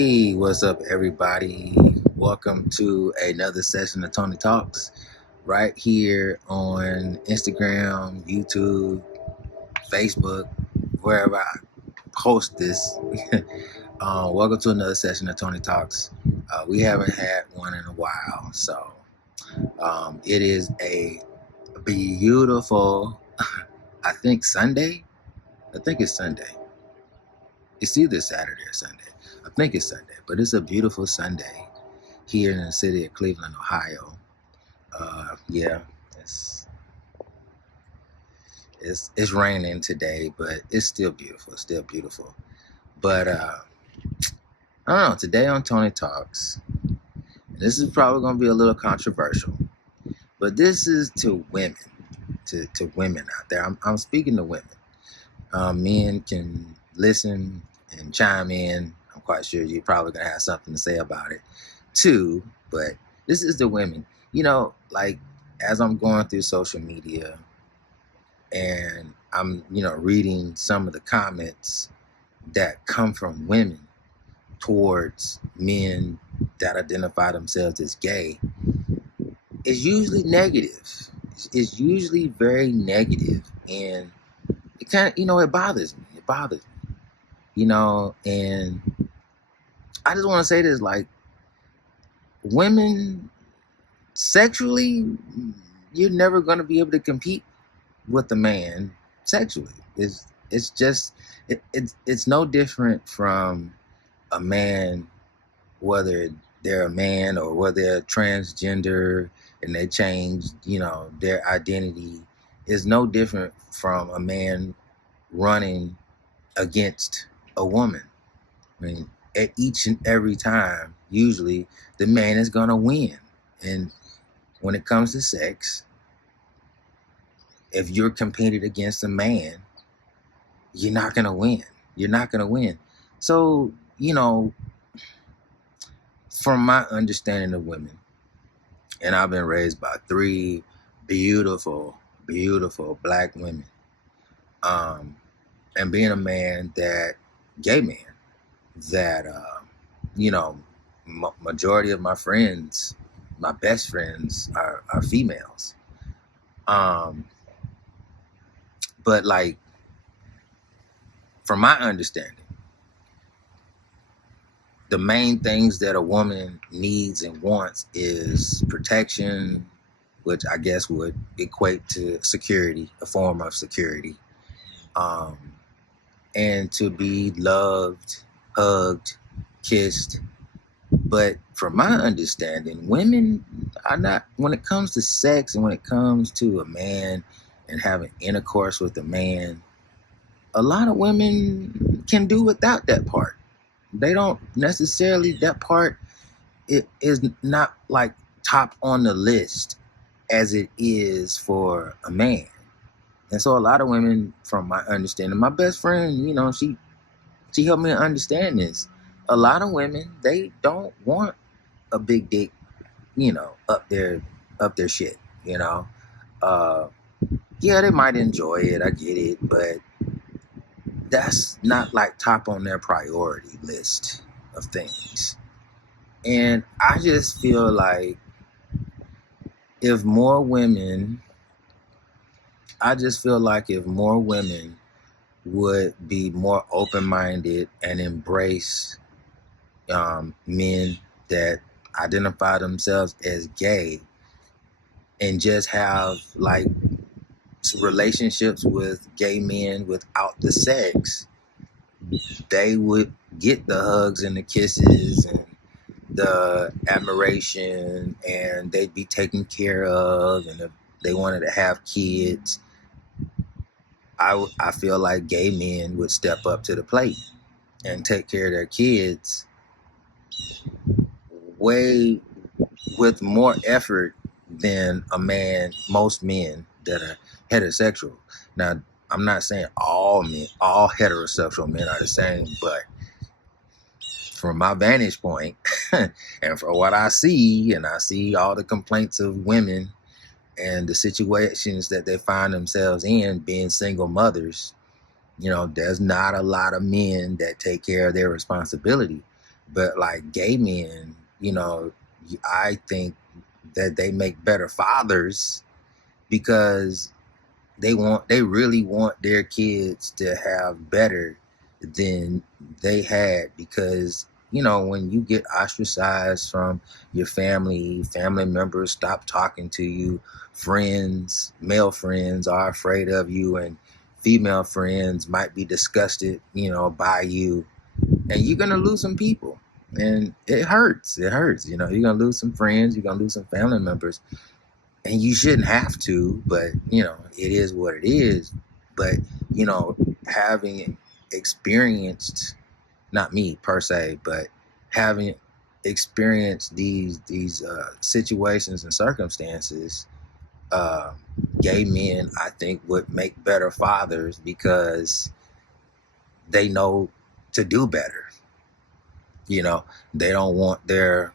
Hey, what's up, everybody? Welcome to another session of Tony Talks right here on Instagram, YouTube, Facebook, wherever I post this. Welcome to another session of Tony Talks. We haven't had one in a while, so it is a beautiful, I think Sunday. I think it's Sunday. It's either Saturday or Sunday. I think it's Sunday, but it's a beautiful Sunday here in the city of Cleveland, Ohio. Yeah, it's it's raining today, but it's still beautiful. It's still beautiful. But I don't know. Today on Tony Talks, and this is probably going to be a little controversial, but this is to women, to women out there. I'm speaking to women. Men can listen and chime in. I'm quite sure you're probably gonna have something to say about it too. But this is the women. Like as I'm going through social media and I'm, reading some of the comments that come from women towards men that identify themselves as gay, it's usually negative. It's usually very negative, and it kind of, it bothers me. It bothers me, and I just want to say this, like, women sexually, you're never going to be able to compete with a man sexually. It's just it's no different from a man, whether they're a man or whether they're transgender and they change, their identity, is no different from a man running against a woman. I mean, at each and every time, usually the man is going to win. And when it comes to sex, if you're competing against a man, you're not going to win. You're not going to win. So, from my understanding of women, and I've been raised by three beautiful, beautiful black women, and being a man gay man, that, majority of my friends, my best friends are females. But like, from my understanding, the main things that a woman needs and wants is protection, which I guess would equate to security, a form of security, and to be loved, hugged, kissed. But from my understanding, women are not, when it comes to sex and when it comes to a man and having intercourse with a man, a lot of women can do without that part. They don't necessarily, that part, it is not like top on the list as it is for a man. And so a lot of women, from my understanding, my best friend, she helped me understand this. A lot of women, they don't want a big dick, up their shit, Yeah, they might enjoy it, I get it, but that's not like top on their priority list of things. And I just feel like if more women, would be more open-minded and embrace men that identify themselves as gay and just have like relationships with gay men without the sex, they would get the hugs and the kisses and the admiration, and they'd be taken care of. And if they wanted to have kids, I feel like gay men would step up to the plate and take care of their kids way with more effort than most men that are heterosexual. Now, I'm not saying all heterosexual men are the same, but from my vantage point and from what I see, and I see all the complaints of women and the situations that they find themselves in being single mothers, there's not a lot of men that take care of their responsibility. But like gay men, I think that they make better fathers because they really want their kids to have better than they had, because when you get ostracized from your family members stop talking to you, male friends are afraid of you, and female friends might be disgusted by you, and you're gonna lose some people, and it hurts. You're gonna lose some friends, you're gonna lose some family members, and you shouldn't have to, but it is what it is. But having experienced, not me per se, but having experienced these situations and circumstances, uh, gay men, I think, would make better fathers because they know to do better. They don't want their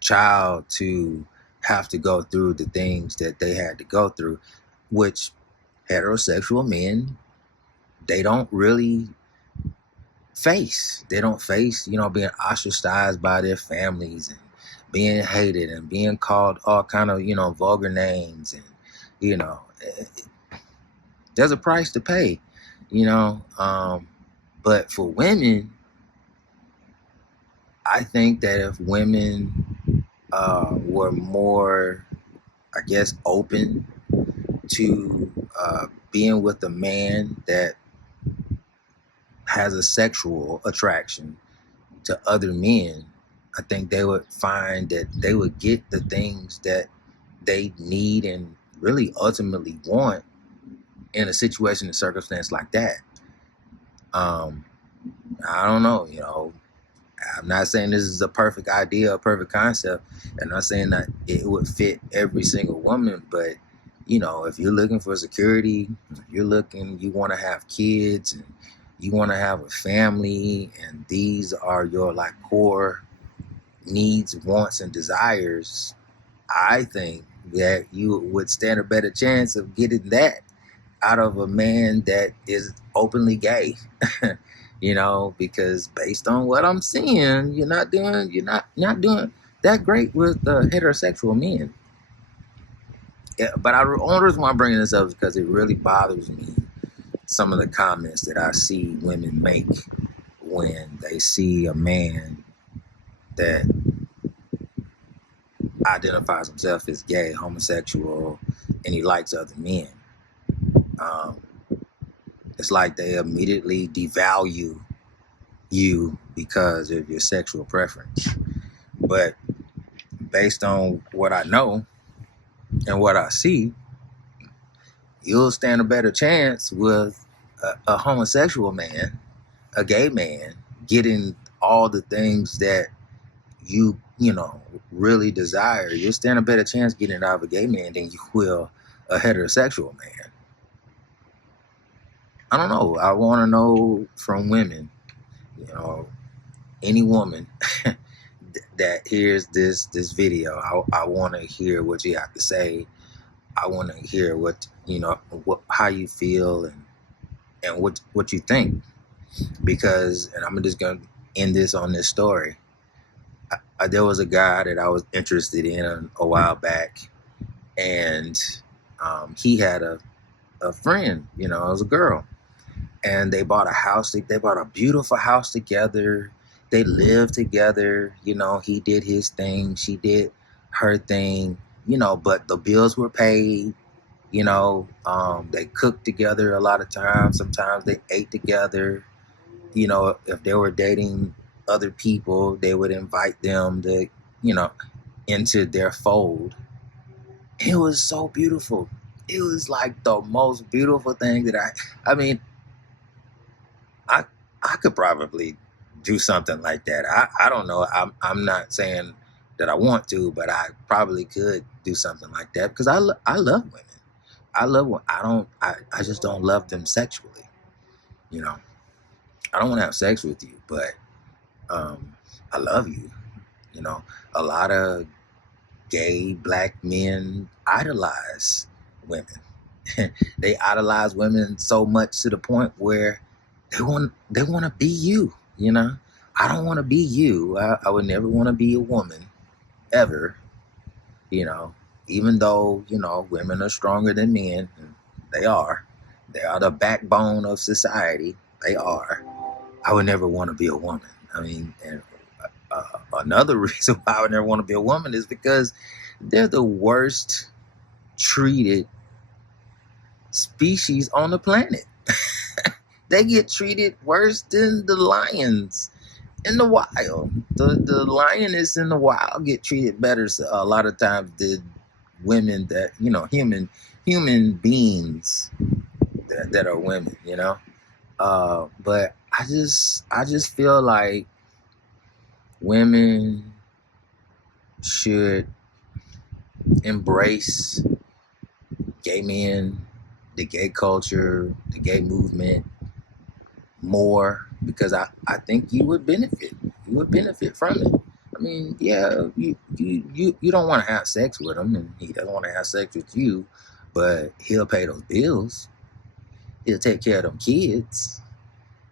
child to have to go through the things that they had to go through, which heterosexual men, they don't really face. They don't face, being ostracized by their families and being hated and being called all kind of, vulgar names. And, there's a price to pay, but for women, I think that if women were more, I guess, open to being with a man that has a sexual attraction to other men, I think they would find that they would get the things that they need and really ultimately want in a situation and circumstance like that. I don't know, I'm not saying this is a perfect idea, a perfect concept. And I'm not saying that it would fit every single woman, but if you're looking for security, if you want to have kids, and you want to have a family, and these are your like core needs, wants, and desires, I think that you would stand a better chance of getting that out of a man that is openly gay. Because based on what I'm seeing, you're not doing that great with heterosexual men. Yeah, but the only reason why I'm bringing this up is because it really bothers me, some of the comments that I see women make when they see a man that identifies himself as gay, homosexual, and he likes other men. Um, it's like they immediately devalue you because of your sexual preference. But based on what I know and what I see, you'll stand a better chance with a homosexual man, a gay man, getting all the things that you really desire. You'll stand a better chance getting it out of a gay man than you will a heterosexual man. I don't know. I want to know from women, any woman that hears this video. I want to hear what you have to say. I want to hear how you feel, and what you think. Because, and I'm just gonna end this on this story. There was a guy that I was interested in a while back, and he had a friend. It was a girl, and they bought a house. They bought a beautiful house together. They lived together. He did his thing, she did her thing. But the bills were paid. They cooked together a lot of times. Sometimes they ate together. If they were dating other people, they would invite them to, into their fold. It was so beautiful. It was like the most beautiful thing that I mean, I could probably do something like that. I don't know. I'm not saying that I want to, but I probably could do something like that because I love women. I love what I just don't love them sexually. I don't want to have sex with you, but I love you. A lot of gay black men idolize women. They idolize women so much to the point where they want to be you. I don't want to be you. I would never want to be a woman ever, you know, even though, women are stronger than men. They are. They are the backbone of society. They are. I would never want to be a woman. I mean, and another reason why I would never want to be a woman is because they're the worst treated species on the planet. They get treated worse than the lions in the wild. The lioness in the wild get treated better a lot of times than women that, human beings that are women, but I just feel like women should embrace gay men, the gay culture, the gay movement more, because I think you would benefit. You would benefit from it. I mean, yeah, you don't want to have sex with him, and he doesn't want to have sex with you, but he'll pay those bills. He'll take care of them kids.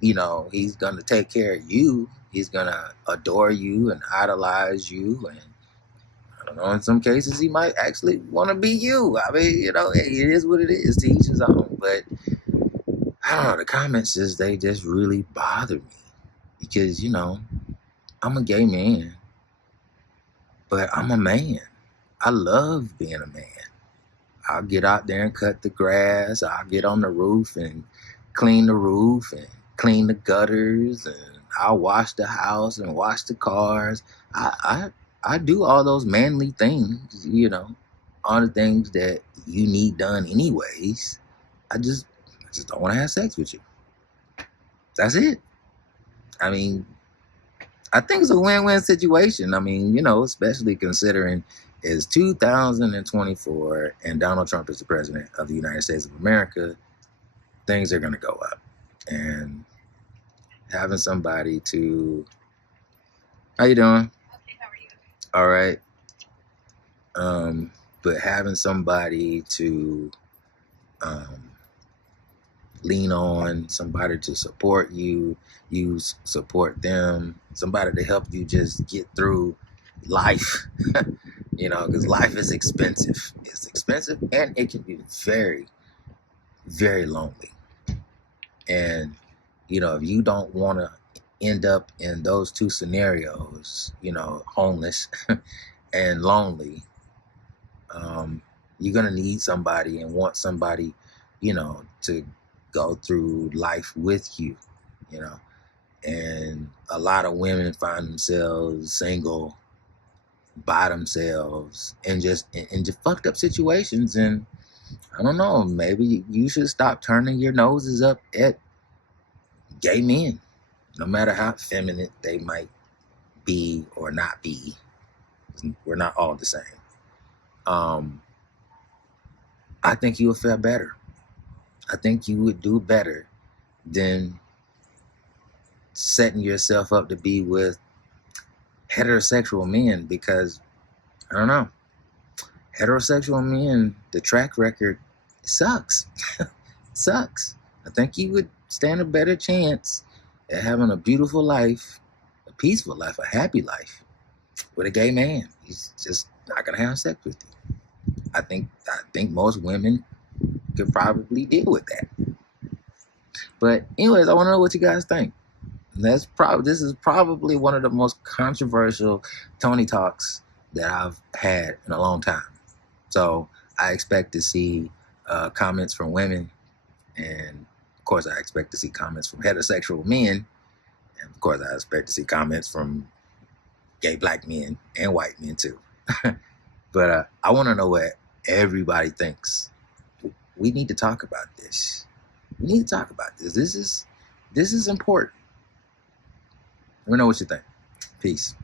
He's gonna take care of you. He's gonna adore you and idolize you, and I don't know, in some cases he might actually want to be you. I mean, it is what it is, to each his own. But I don't know, the comments they just really bother me, because I'm a gay man, but I'm a man. I love being a man. I'll get out there and cut the grass. I'll get on the roof and clean the roof and clean the gutters, and I'll wash the house and wash the cars. I do all those manly things, all the things that you need done anyways. I just don't want to have sex with you. That's it. I mean, I think it's a win-win situation. I mean, especially considering it's 2024 and Donald Trump is the president of the United States of America. Things are going to go up. And having somebody to... How you doing? Okay, how are you? All right. But having somebody to lean on, somebody to support you, you support them, somebody to help you just get through life, because life is expensive. It's expensive, and it can be very, very lonely. And, if you don't want to end up in those two scenarios, homeless and lonely, you're going to need somebody and want somebody, to go through life with you, and a lot of women find themselves single by themselves and just in just fucked up situations. And I don't know, maybe you should stop turning your noses up at gay men, no matter how feminine they might be or not be. We're not all the same. I think you would feel better. I think you would do better than setting yourself up to be with heterosexual men, because I don't know, heterosexual men, the track record sucks. Sucks. I think you would stand a better chance at having a beautiful life, a peaceful life, a happy life with a gay man. He's just not gonna have sex with you. I think most women could probably deal with that. But anyways, I want to know what you guys think. This is probably one of the most controversial Tony Talks that I've had in a long time. So I expect to see comments from women, and of course I expect to see comments from heterosexual men, and of course I expect to see comments from gay black men and white men too. But I want to know what everybody thinks. We need to talk about this. We need to talk about this. This is important. Let me know what you think. Peace.